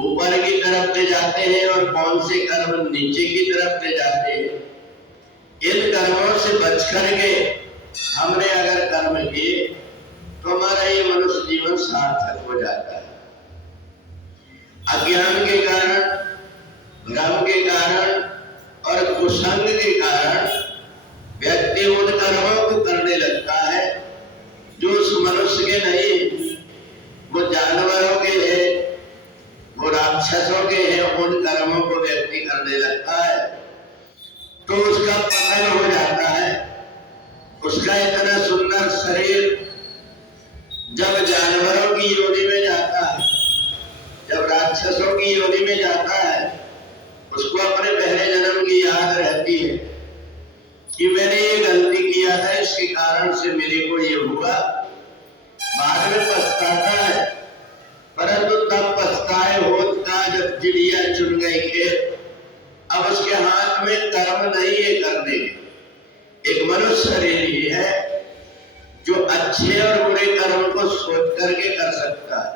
ऊपर की तरफ ले जाते हैं और कौन से कर्म नीचे की तरफ ले जाते हैं। इन कर्मों से बच करके हमने अगर कर्म किए तो हमारा ये मनुष्य जीवन सार्थक हो जाता है। अज्ञान के कारण, भ्रम के कारण और कुसंग के कारण व्यक्ति उन कर्मों को करने लगता है जो उस मनुष्य के नहीं, वो जानवरों के हैं, वो राक्षसों के हैं। उन कर्मों को व्यक्ति करने लगता है तो उसका पतन हो जाता है। उसका इतना सुंदर शरीर जब जानवरों की योनि में जाता है, जब राक्षसों की योनि में जाता है, उसको अपने पहले जन्म की याद रहती है कि मैंने ये गलती किया था, इसके कारण से मेरे को ये हुआ। बाद में पछताता है, परंतु तब पछताए होत का जब चिड़िया चुन गई खेत, अब उसके हाथ में कर्म नहीं है करने के। एक मनुष्य शरीर ही है जो अच्छे और बुरे कर्म को सोच करके कर सकता है।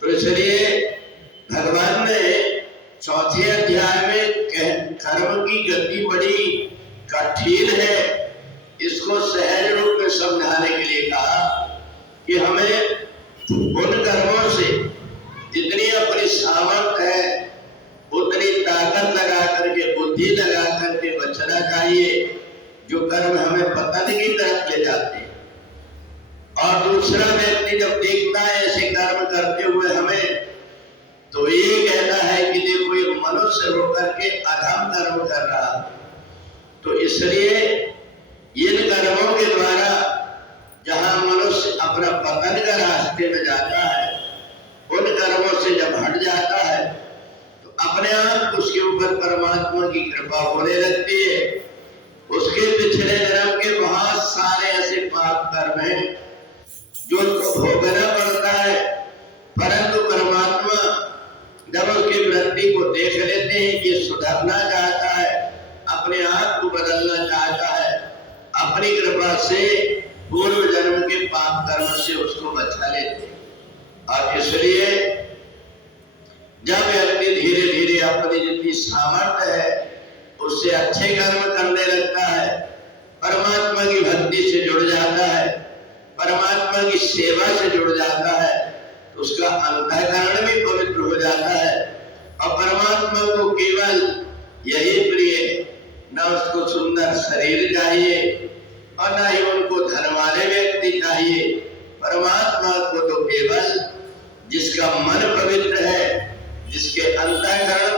तो इसलिए भगवान ने चौथे अध्याय में कर्म की गति बड़ी कठिन है, इसको सहज रूप में समझाने के लिए कहा कि हमें उन कर्मों से जितनी अपनी सामर्थ्य है उतनी ताकत लगा करके, बुद्धि लगा करके बचना चाहिए जो कर्म हमें पतन की तरफ ले जाते हैं। और दूसरा व्यक्ति जब देखता है ऐसे कर्म करते हुए हमें, तो ये कहता है कि देखो ये मनुष्य होकर के अधम कर्म कर रहा। तो इसलिए इन कर्मों के द्वारा जहां मनुष्य अपना पतन का रास्ते में जाता है, उन कर्मों से जब हट जाता है तो अपने आप उसके ऊपर परमात्मा की कृपा होने लगती है। उसके पिछले जन्म के बहुत सारे ऐसे पाप कर्म हैं जो उसको भोगना पड़ता है, परंतु परमात्मा जब उसकी वृत्ति को देख लेते हैं कि सुधरना चाहता है, अपने आप को बदलना चाहता है, अपनी कृपा से पूर्व जन्म के पाप कर्म से उसको बचा लेते हैं। और इसलिए जब व्यक्ति धीरे धीरे अपनी जितनी सामर्थ्य है उससे अच्छे कर्म करने लगता है, परमात्मा की भक्ति से जुड़ जाता है, परमात्मा की सेवा से जुड़ जाता है, तो उसका अंतःकरण भी पवित्र हो जाता है। और परमात्मा को केवल यही प्रिय, न उसको सुंदर शरीर चाहिए और न ही उनको धन वाले व्यक्ति चाहिए। परमात्मा को तो केवल जिसका मन पवित्र है, जिसके अंतःकरण